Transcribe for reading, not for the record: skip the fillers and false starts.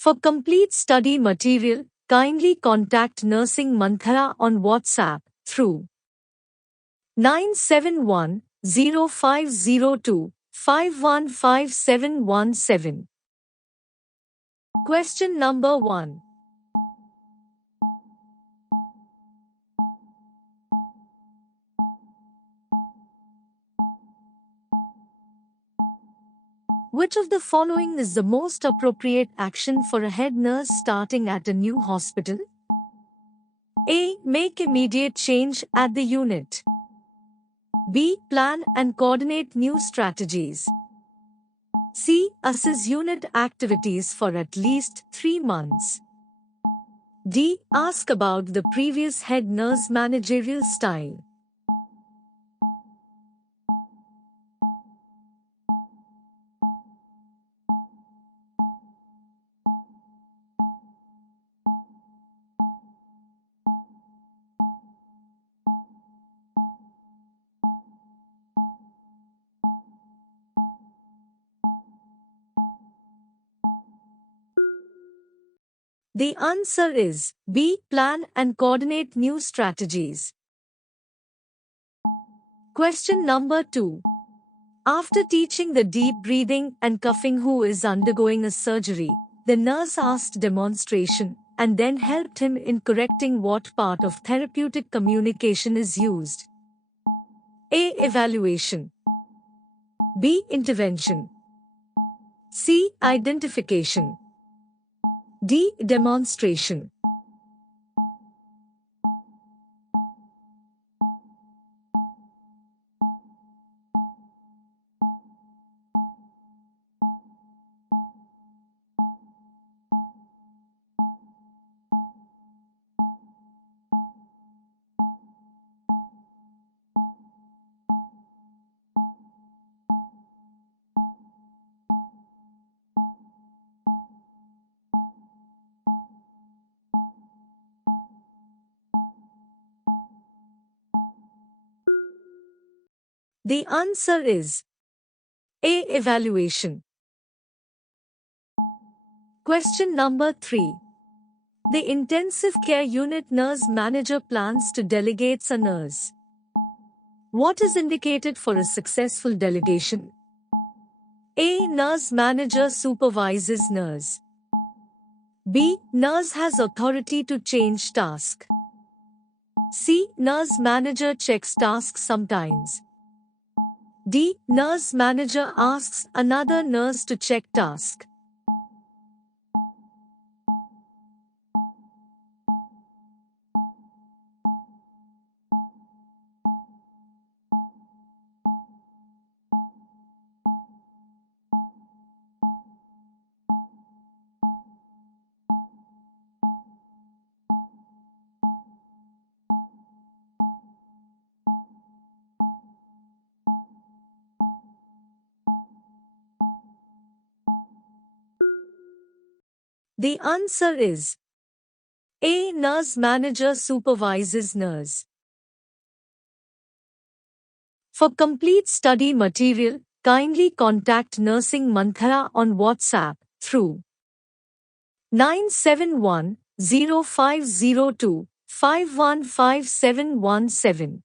For complete study material, kindly contact Nursing MANTHRA on WhatsApp through 971-0502-515717. Question number 1. Which of the following is the most appropriate action for a head nurse starting at a new hospital? A. Make immediate change at the unit. B. Plan and coordinate new strategies. C. Assess unit activities for at least 3 months. D. Ask about the previous head nurse managerial style. The answer is B. Plan and coordinate new strategies. Question number 2. After teaching the deep breathing and coughing who is undergoing a surgery, the nurse asked demonstration and then helped him in correcting what part of therapeutic communication is used. A. Evaluation. B. Intervention. C. Identification. D. Demonstration. The answer is A. Evaluation. Question number 3. The intensive care unit nurse manager plans to delegate a nurse. What is indicated for a successful delegation? A. Nurse manager supervises nurse. B. Nurse has authority to change task. C. Nurse manager checks tasks sometimes. D. Nurse manager asks another nurse to check task. The answer is A. Nurse manager supervises nurse. For complete study material, kindly contact Nursing MANTHRA on WhatsApp through 971-0502-515717.